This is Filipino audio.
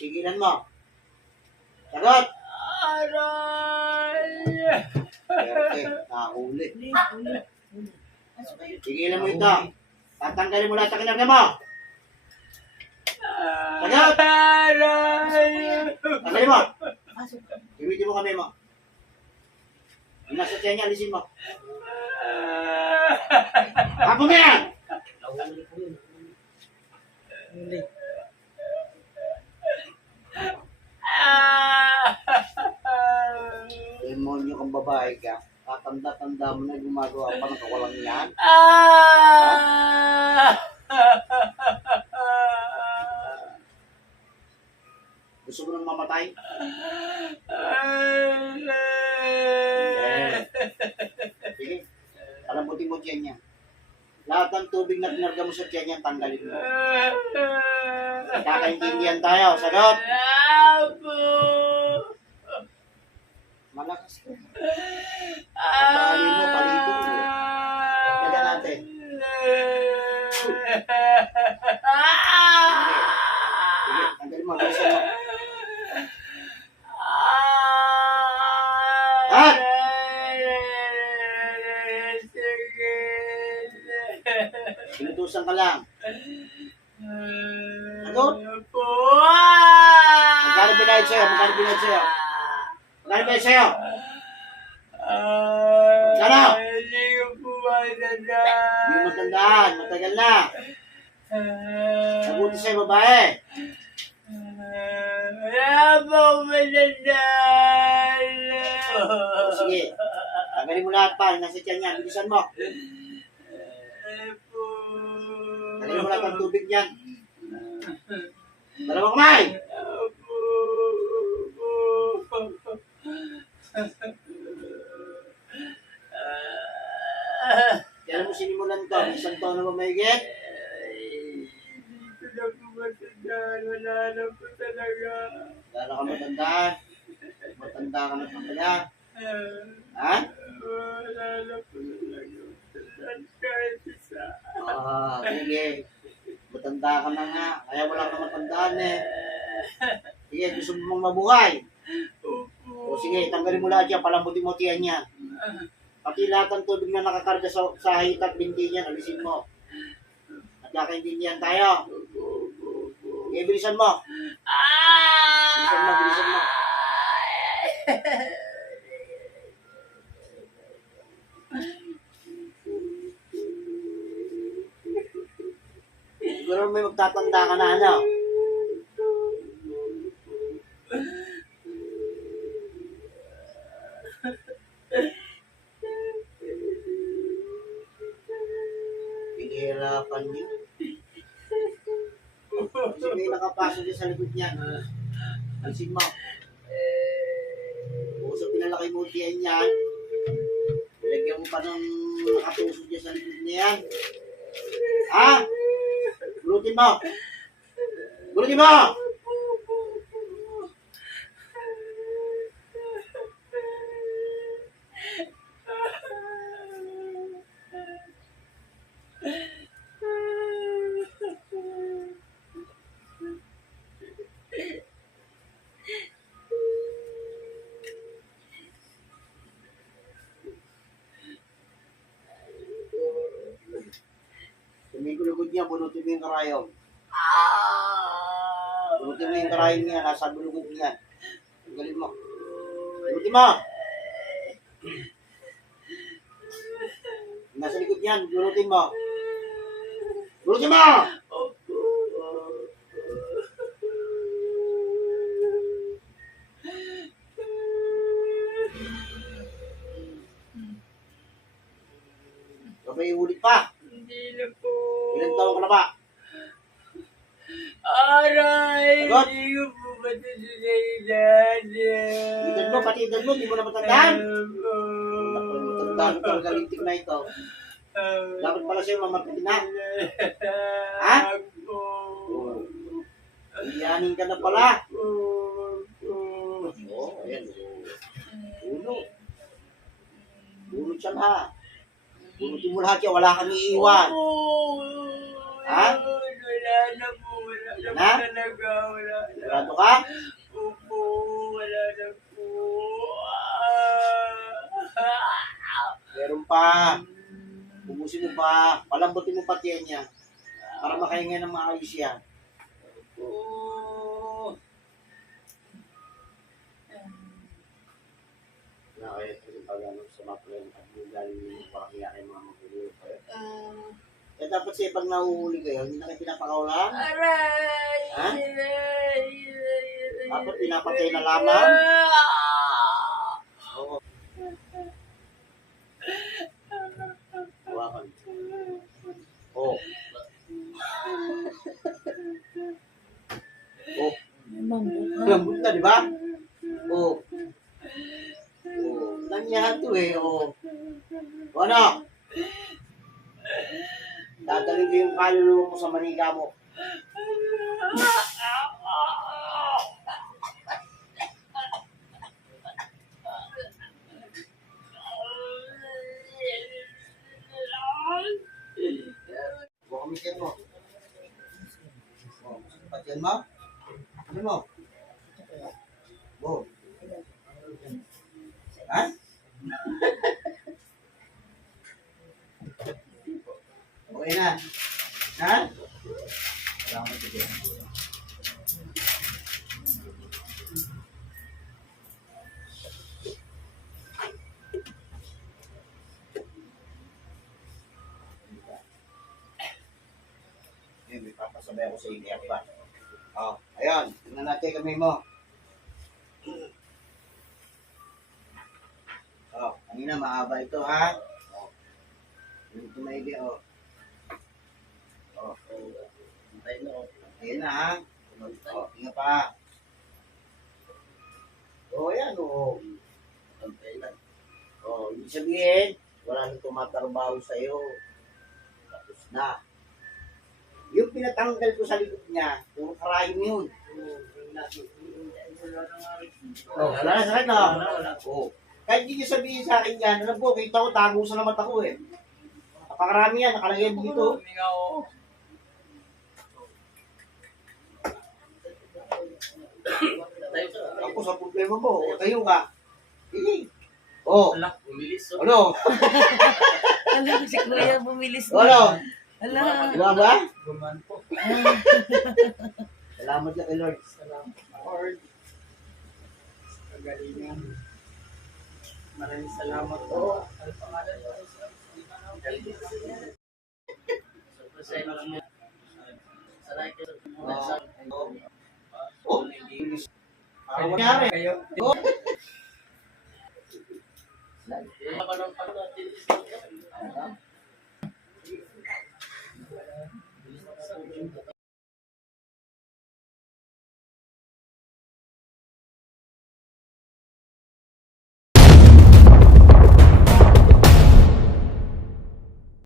Titigilan mo. Sagot! Aray! Perte, nahuli. Tigilan mo ito. Tatanggalin mo lahat ang kinarga mo. Sagot! Aray! Tanggalin mo. Iwitin mo kami mo. Ang nasa tiyan niya, alisin mo. Apo mo yan! Demonyo kang babae ka. Tatanda-tanda mo na gumagawa pa ng kawalang yan. Gusto mo nang mamatay? Sige. Palambutin mo tiyan niya. Lahat ng tubig na pinarga mo sa tiyan niya, tanggalin mo. Kakaintindihan tayo. Sagot! Malakas ka. Bali mo, palito mo. Lagyan natin. Sige, tanggalin mo. Bilisan mo. At! Pinutusan ka lang. Sagot! Magkano binayad sa'yo? Magkano binayad sa'yo? Magkano binayad sa'yo? Ano? Hindi ko po matandaan. Hindi mo matandaan. Matagal na. Nabuti sa'yo, babae. Wala po matandaan. Sige. Tanggalin mo lahat pa. Nasa tiyan niya. Bilisan mo. Tanggalin mo lahat ng tubig niyan. Dalawang kamay. Kaya mo sinimulan to. Isang taon na ba mahigit? Dito na po matandaan. Wala na po talaga. Wala ka matandaan. Matanda ka na pala. Ha? Wala na po talaga. Matandaan kahit isa. Sige. Matanda ka na nga. Kaya wala ka matandaan eh. Sige, gusto mo mong mabuhay. O sige, tanggalin mo lahat yan. Palambutin mo tiyan niya. Pati lahat ng tubig na nakakarga sa hita at binti niyan, alisin mo. At nakaintindihan tayo. Sige, bilisan mo. Bilisan mo, bilisan mo. Siguro may magtatanda ka na, ano? Pinahirapan niyo. Kasi may nakapasok niya sa likod niya. Alisin mo. Puso pinalaki mo tiyan niyan. Lagyan mo pa ng nakatusok niya sa likod niya yan. Ha? Gulutin mo. Gulutin mo! Tumigulugod niya, bunutin mo yung karayong. Bunutin mo yung karayong niya, nasa bulugod niya. Tanggalin mo. Bunutin mo! Nasa likod niyan, bunutin mo. Bunutin mo! Kapag iulit pa. Hindi na po. Ilang taon ka na ba? Aray! Sagot! Hindi ko po matandaan. Edad mo, pati edad mo, hindi mo na matandaan. Matandaan ito, ang galintik na ito. Dapat pala sa'yo mamatay na. Ha? Iyanin ka na pala. Ayan. Uno. Uno siya na. Unutin mo lahat yan, wala kang iiwan. Ha? Wala na po. na Ha? talaga, wala na. Sigurado ka? Opo, wala na po. Meron pa. Ubusin mo pa. Palambutin mo pati yan niya. Para makahinga ng maayos yan. Opo. Kaya ito pag ano, sumaplo yung pagbugal yung pakakiyakin mga magulo. Kaya dapat siya pag nahuhuli kayo, hindi na kayo pinapakawalan. Aray! Ha? Aray! Dapat pinapatay na lamang. Oo. Hawakan. Oo. Oo. Lambot na, di ba? Oo. Oo. Nangyari to eh. Oo. O ano? Dadalhin ko yung kaluluwa mo sa manika mo. Buka mitin mo. Patiyan mo? Ano mo? Oh. Ha? Okay na. Ha? Salamat sige. May papasabay ako sa inyo pa. Oh, ayun. Tingnan natin kami mo. Oh, kanina mahaba ito ha. Oh. Ito maigi oh. Oh. Ayan na ha. Oh, tingnan pa. Oh, ayan oh. Oh, ibig sabihin, wala nang tumatrabaho sa'yo. Tapos na. Yung pinatanggal ko sa likod niya, puro karayom yun. Oh, wala na sakit na. Oh. Kahit hindi niyo sabihin sa akin yan, alam ko, kita ko, tago sa naman ako eh. Napakarami yan, nakalagay dito. Tapos sa problema mo, o tayo ka. Hindi. Oh. Bumilis. Ano? Alam, si Kuya bumilis na. Ano? Ala. Diba ba? Guman po. Salamat ka kay Lord. Salamat, Lord. Kagalingan. Maraming salamat po. Ano pangalan mo? Oh, ano nangyari? Kayo? Oh.